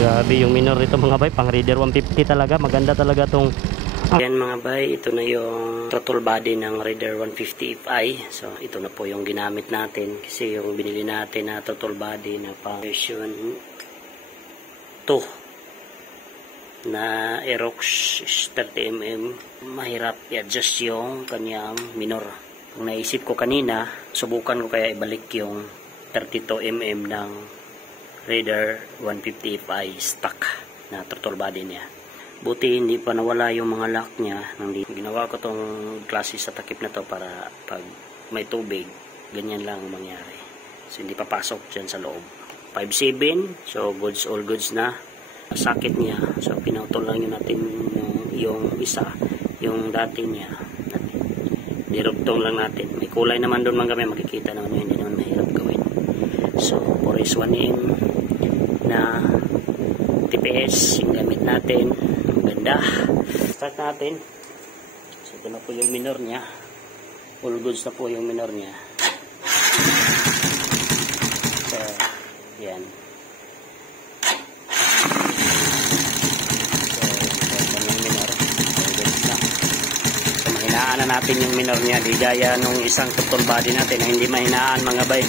Grabe yung minor nito mga bay, pang Raider 150 talaga, maganda talaga tong. Yan mga bay, ito na yung throttle body ng Raider 150 Fi. So ito na po yung ginamit natin kasi yung binili natin na throttle body na pang version 2 na Aerox 30mm, mahirap i-adjust yung kanyang minor. Ang naisip ko kanina, subukan ko kaya ibalik yung 32mm ng Raider 150 Fi stock na throttle body niya. Buti hindi pa nawala yung mga lock niya. Ginawa ko tong klase sa takip na to para pag may tubig, ganyan lang mangyari. So hindi papasok dyan sa loob. 5.7, so goods, all goods na. Sakit niya, so pinutol lang yun natin yung isa, yung dati niya. Dirugtong lang natin. May kulay naman doon mga kami, makikita naman yun, hindi naman mahirap gawin. So 4S1M na TPS yung gamit natin. Ganda. Start natin. So ito na po yung minor niya. All goods na po yung minor niya. So yan. So ito yung minor. All goods na. So mahinaan na natin yung minor niya. Di gaya nung isang throttle body natin na hindi mahinaan mga bay.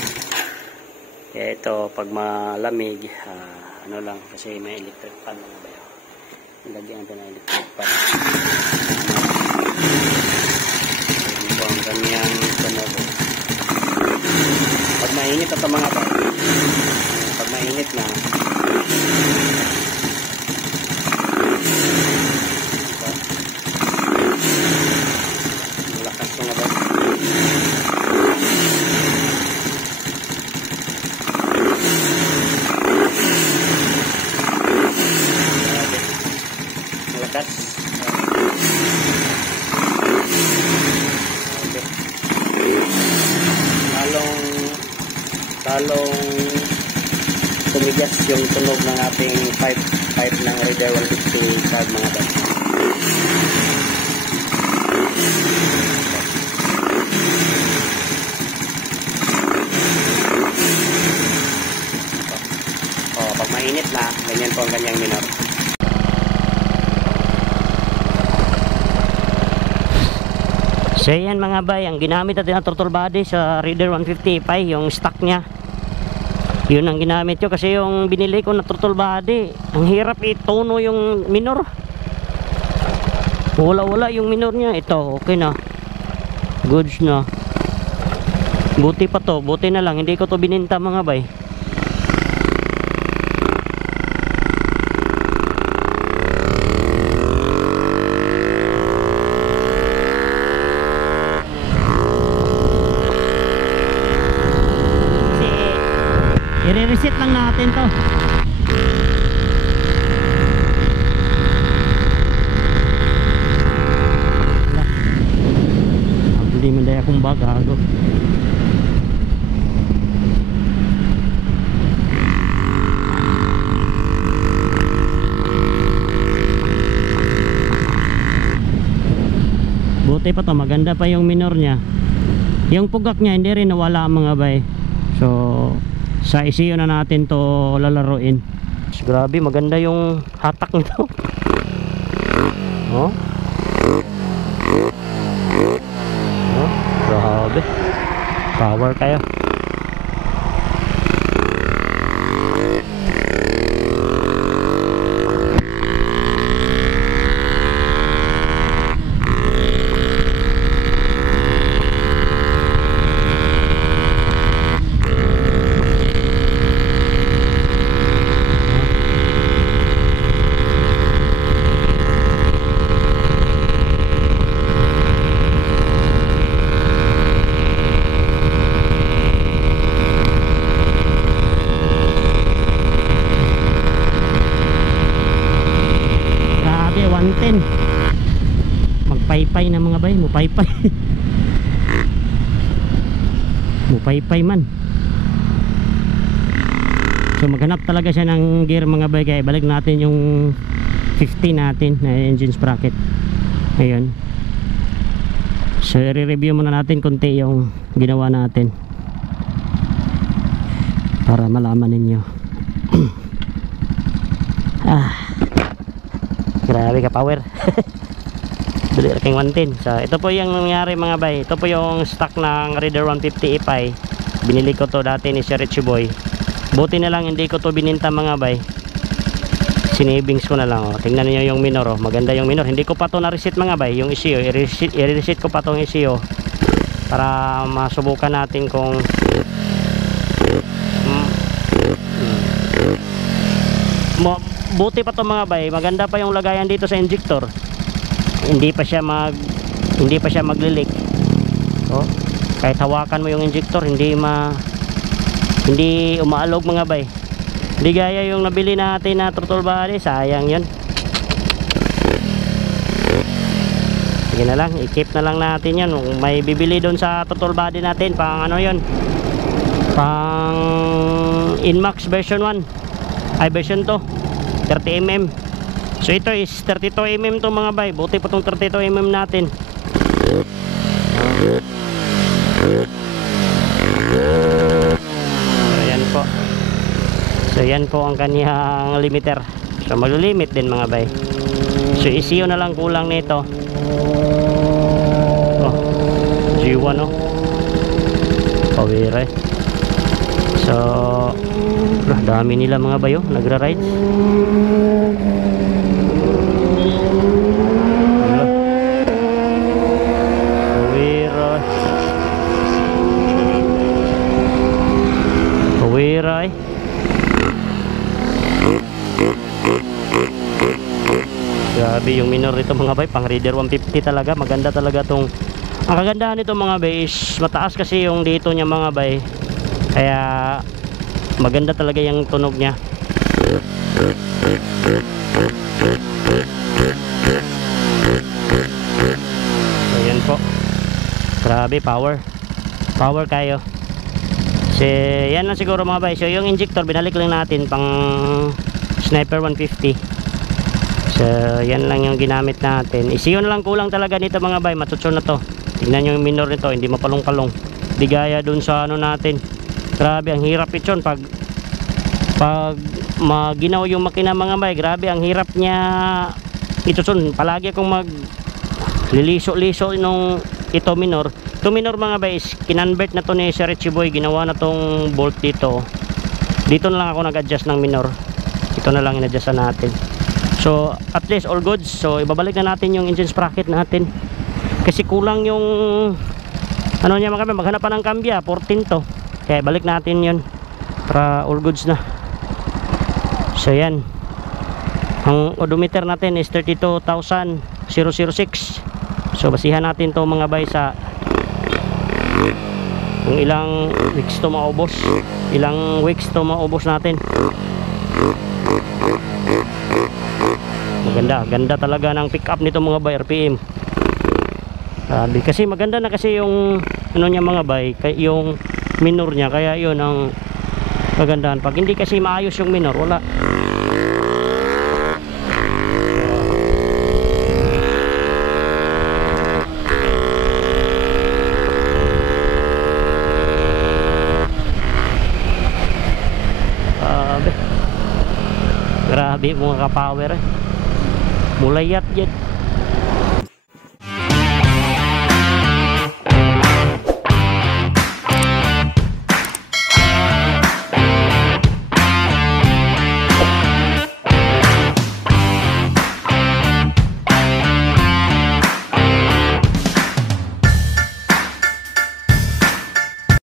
Kaya ito pag malamig ano lang kasi may electric fan mga bay. Lagyan natin ng electric fan. Ito ang kanyang tunog. Pag mainit ito mga bay. Pag mainit na malakas mga bay. Talong tumigas yung tunog ng ating pipe ng Raider 150 sa mga bay. Pag mainit na, ganyan po ang kanyang minor. So yan mga bay, ang ginamit natin ang throttle body sa Raider 150 Fi, yung stock nya. Yun ang ginamit ko kasi yung binili ko na throttle body, ang hirap itono yung minor. Wala yung minor nya. Ito, okay na. Goods na. Buti pa to, buti na lang hindi ko to bininta mga bay. I-reset lang natin to. Hindi man daya akong bagago. Buti pa to, maganda pa yung minor nya. Yung pugak nya hindi rin nawala mga bay. So sa ECU na natin to lalaruin. Grabe, maganda yung hatak nito. Oh. Oh, grabe. Power kayo. Magpaypay na mga bay, mupaypay. Mupaypay man. So maghanap talaga siya ng gear mga bay, kaya balik natin yung 50 natin na engine sprocket. Ayun. So i-review muna natin konti yung ginawa natin para malaman ninyo. Grabe ka power. Dali raking 110. So ito po yung nangyari mga bay. Ito po yung stock ng Raider 150 EPI. Binili ko to dati ni Sir Richie Boy. Buti na lang hindi ko to bininta mga bay. Sinavings ko na lang. Oh. Tingnan niyo yung minor. Oh. Maganda yung minor. Hindi ko pa to na-reset mga bay. Yung ECU. I-reset ko pa tong ECU. Para masubukan natin kung buti pa to mga bay. Maganda pa yung lagayan dito sa injector. Hindi pa siya maglilik. Oh, kahit hawakan mo yung injector, hindi umaalog mga bay. Hindi gaya yung nabili natin na throttle body, sayang 'yun. Sige na lang, i-keep na lang natin 'yun. May bibili doon sa throttle body natin, pang ano 'yun? Pang Inmax version 1. Ay version 2, 30mm. So ito is 32mm to mga bay. Buti pa tong 32mm natin. So yan po. So yan po ang kanyang limiter. So mag-limit din mga bay. So ECU na lang kulang nito. Oh, G1 oh. Pawira eh. So dami nila mga bayo nagra-rides. Pawira eh. Grabe yung minor ito mga bay, pang Raider 150 talaga. Maganda talaga tong, ang kagandahan nito mga bay is mataas kasi yung dito niya mga bay, kaya maganda talaga yung tunog niya. So yan po, grabe power kayo. So yan lang siguro mga bay. So yung injector binalik lang natin pang Sniper 150. So yan lang yung ginamit natin. ECU na lang kulang talaga nito mga bay. Matutso na to. Tingnan nyo yung minor nito, hindi mapalong-palong. Di gaya dun sa ano natin. Grabe ang hirap ito pag maginaw yung makina mga bay. Grabe ang hirap niya itutsun. Palagi akong mag liliso-liso nung ito minor. Ito minor mga bay is kinonvert na to ni Sir Richie Boy. Ginawa na tong bolt dito. Dito na lang ako nag-adjust ng minor. Ito na lang in-adjustan natin. So at least all goods. So ibabalik na natin yung engine sprocket natin. Kasi kulang yung ano niya mga bay. Maghanap pa ng kambya. 14 to. Kaya balik natin yun. Para all goods na. So yan. Ang odometer natin is 32,006. So basihan natin to mga bay sa kung ilang weeks to maubos. Ilang weeks to maubos natin. Ganda talaga ng pick up nito mga bay RPM. Sabi kasi maganda na kasi yung ano niya mga bay, yung minor niya, kaya yun ang kagandahan. Pag hindi kasi maayos yung minor, wala. Grabe mga ka-power eh. Mulayat yan.